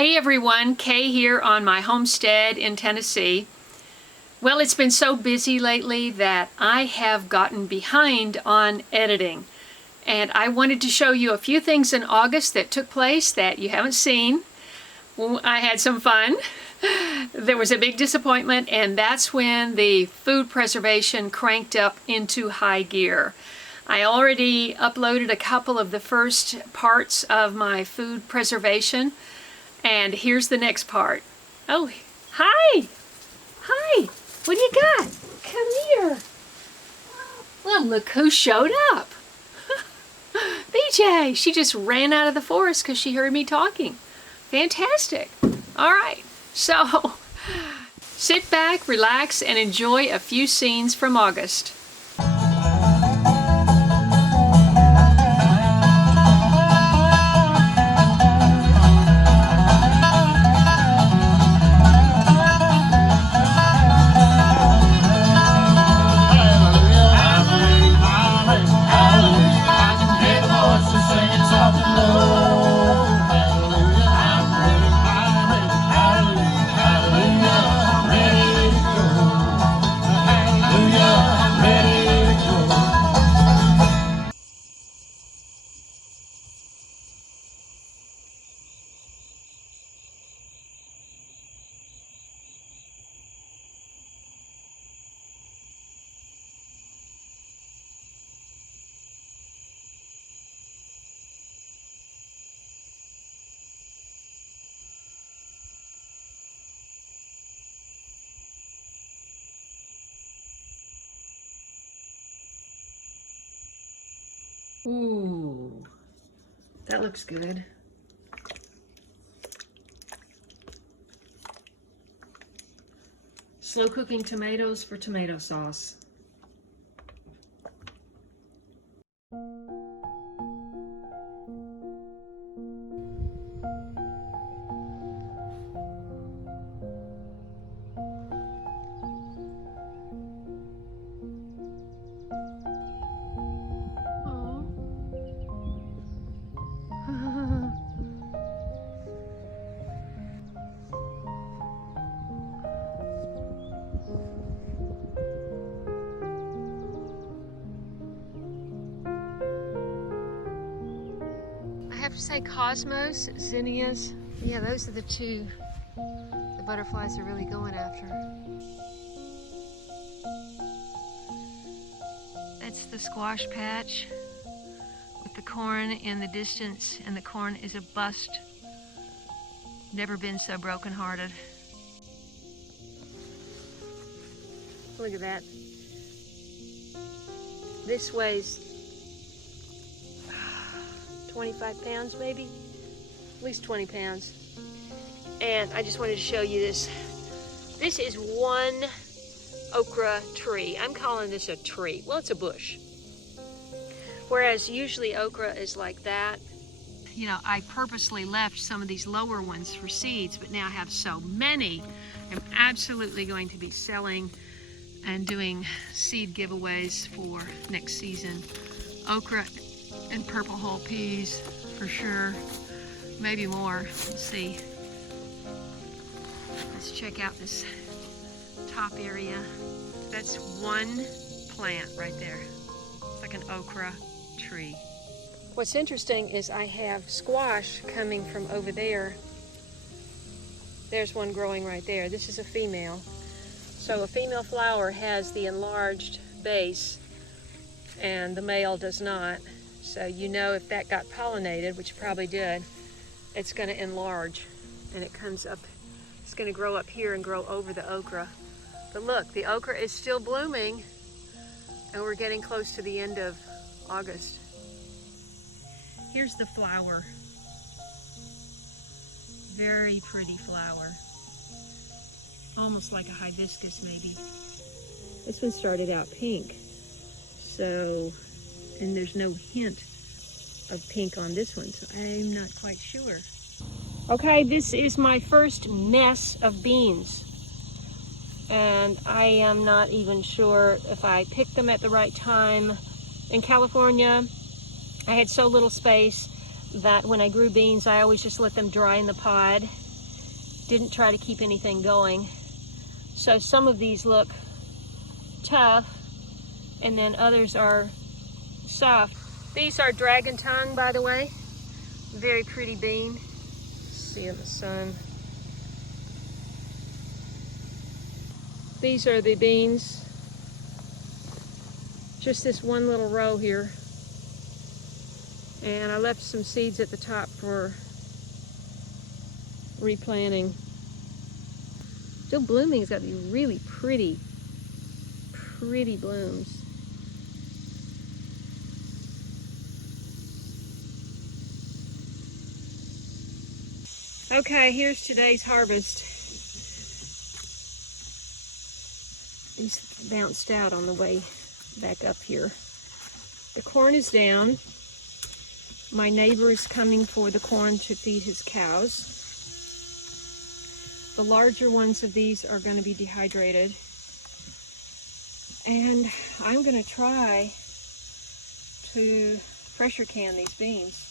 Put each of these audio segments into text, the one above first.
Hey everyone, Kay here on my homestead in Tennessee. Well, it's been so busy lately that I have gotten behind on editing. And I wanted to show you a few things in August that took place that you haven't seen. I had some fun. There was a big disappointment, and that's when the food preservation cranked up into high gear. I already uploaded a couple of the first parts of my food preservation. And here's the next part. Oh, hi! Hi! What do you got? Come here. Well, look who showed up. BJ! She just ran out of the forest because she heard me talking. Fantastic. All right. So, sit back, relax, and enjoy a few scenes from August. Ooh, that looks good. Slow cooking tomatoes for tomato sauce. I have to say cosmos, zinnias, yeah, those are the two the butterflies are really going after. That's the squash patch with the corn in the distance, and the corn is a bust. Never been so brokenhearted. Look at that. This weighs 25 pounds maybe, at least 20 pounds. And I just wanted to show you this. This is one okra tree. I'm calling this a tree. Well, it's a bush. Whereas usually okra is like that. You know, I purposely left some of these lower ones for seeds, but now I have so many. I'm absolutely going to be selling and doing seed giveaways for next season. Okra and purple hull peas for sure, maybe more, we'll see. Let's check out this top area. That's one plant right there. It's like an okra tree. What's interesting is I have squash coming from over there. There's one growing right there. This is a female. So a female flower has the enlarged base and the male does not. So you know if that got pollinated, which it probably did, it's going to enlarge and it comes up. It's going to grow up here and grow over the okra. But look, the okra is still blooming and we're getting close to the end of August. Here's the flower. Very pretty flower. Almost like a hibiscus maybe. This one started out pink. So, and there's no hint of pink on this one, so I'm not quite sure. Okay, this is my first mess of beans. And I am not even sure if I picked them at the right time. In California, I had so little space that when I grew beans, I always just let them dry in the pod. didn't try to keep anything going. So some of these look tough, and then others are soft. These are dragon tongue, by the way. Very pretty bean. See in the sun. These are the beans. Just this one little row here. And I left some seeds at the top for replanting. Still blooming. It's got these really pretty blooms. Okay, here's today's harvest. These bounced out on the way back up here. The corn is down. My neighbor is coming for the corn to feed his cows. The larger ones of these are going to be dehydrated. And I'm going to try to pressure can these beans.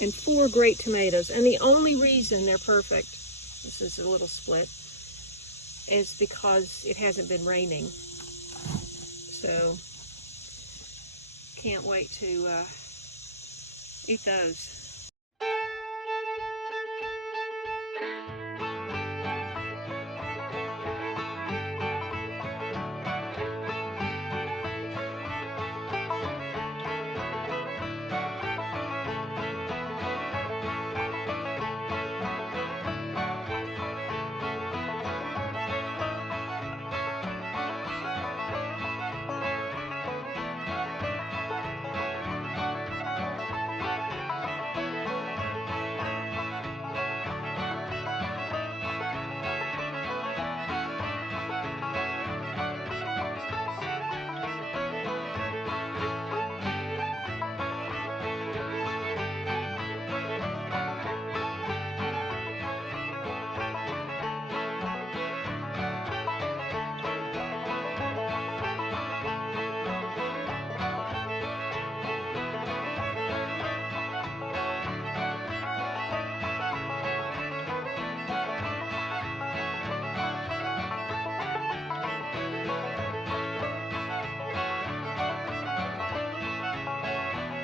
And 4 great tomatoes. And the only reason they're perfect, this is a little split, is because it hasn't been raining. So, can't wait to eat those.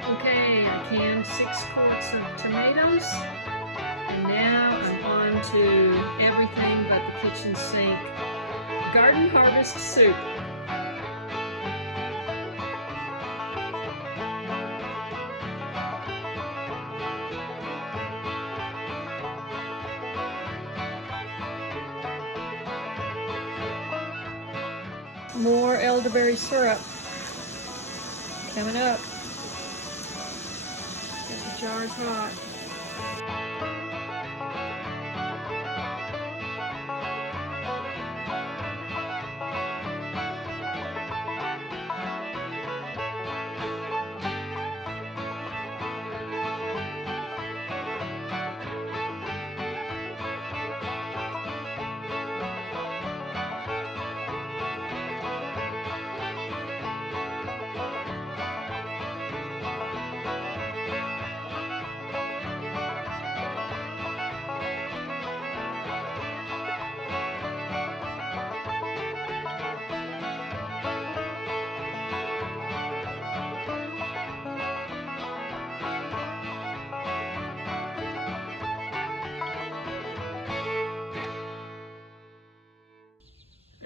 Okay, I canned 6 quarts of tomatoes, and now I'm on to everything but the kitchen sink. Garden harvest soup. More elderberry syrup coming up. The jar's hot.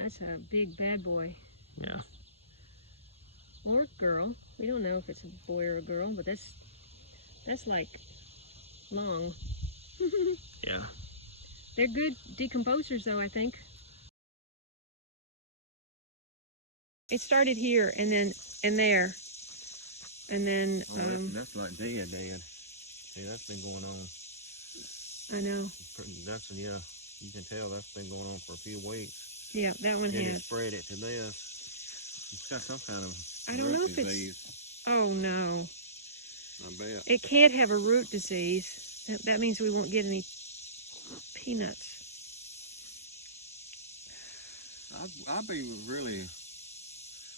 That's a big bad boy. Yeah. Or girl. We don't know if it's a boy or a girl, but that's like long. Yeah. They're good decomposers though, I think. It started here and then there. And then that's like dead. See, that's been going on. I know. That's, yeah, you can tell that's been going on for a few weeks. Yeah, that one Then has. it spread it to this. It's got some kind of I don't know root if disease. it's. Oh no. I bet. It can't have a root disease. That means we won't get any peanuts. I'd be really.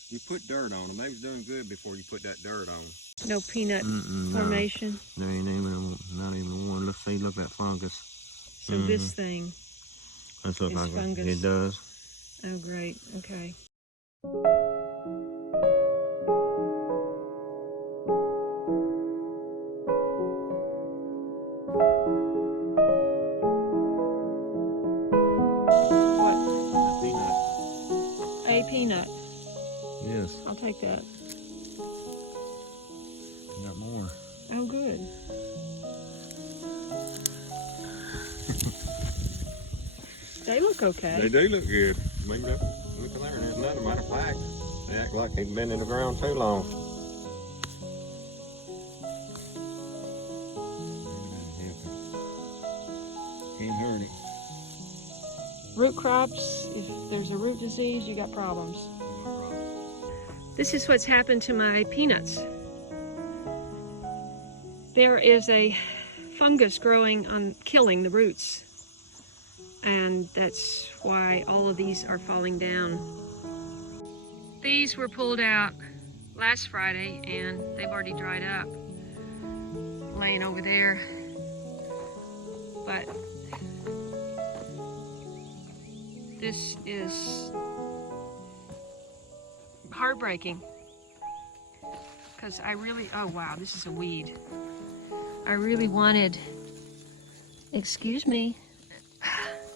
You put dirt on them. They was doing good before you put that dirt on. No peanut formation. There ain't even not even one. Let's see. See, look at that fungus. So this thing That's look is like fungus. it does. Oh, great. Okay. What? A peanut. A peanut. Yes. I'll take that. Got more. Oh, good. They look okay. They do look good. Maybe look at there. There's another matter of fact. They act like they've been in the ground too long. Can't hurt it. Root crops, if there's a root disease, you got problems. This is what's happened to my peanuts. There is a fungus growing on killing the roots. And that's why all of these are falling down. These were pulled out last Friday and they've already dried up, laying over there. But this is heartbreaking because I really, oh wow, this is a weed. I really wanted, excuse me,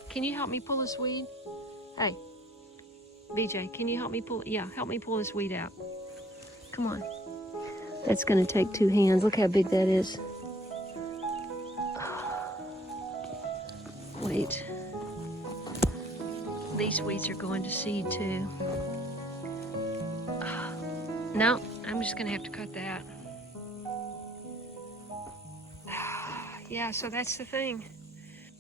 can you help me pull this weed? Hey, BJ, can you help me pull, yeah, help me pull this weed out. Come on. That's gonna take 2 hands. Look how big that is. Wait. These weeds are going to seed too. No, I'm just gonna have to cut that. Yeah, so that's the thing.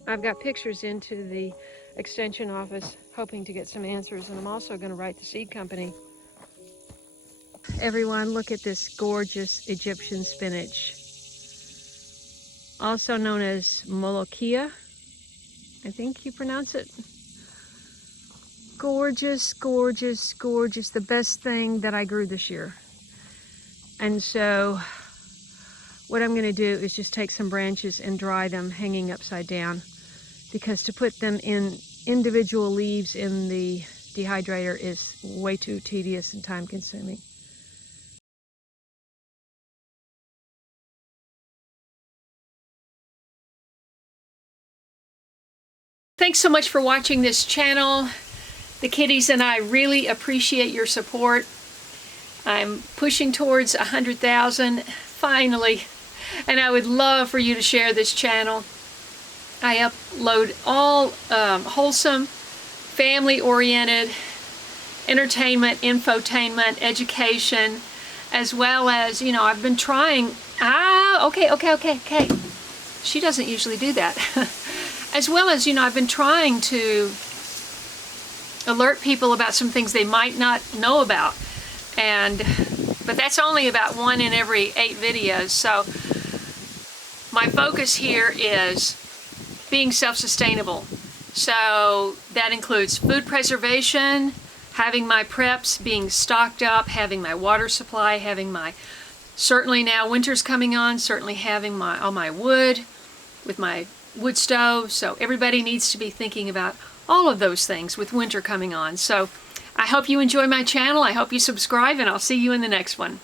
I've got pictures into the extension office hoping to get some answers, and I'm also going to write the seed company. Everyone, look at this gorgeous Egyptian spinach, also known as molokia, I think you pronounce it. Gorgeous, gorgeous, gorgeous, the best thing that I grew this year. And so what I'm going to do is just take some branches and dry them hanging upside down, because to put them in individual leaves in the dehydrator is way too tedious and time consuming. Thanks so much for watching this channel. The kitties and I really appreciate your support. I'm pushing towards 100,000 finally, and I would love for you to share this channel. I upload all wholesome, family-oriented entertainment, infotainment, education, as well as, you know, I've been trying, okay. She doesn't usually do that. As well as, you know, I've been trying to alert people about some things they might not know about. But that's only about 1 in every 8 videos. So my focus here is being self-sustainable. So that includes food preservation, having my preps being stocked up, having my water supply, having my, certainly now winter's coming on, certainly having all my wood with my wood stove. So everybody needs to be thinking about all of those things with winter coming on. So I hope you enjoy my channel. I hope you subscribe, and I'll see you in the next one.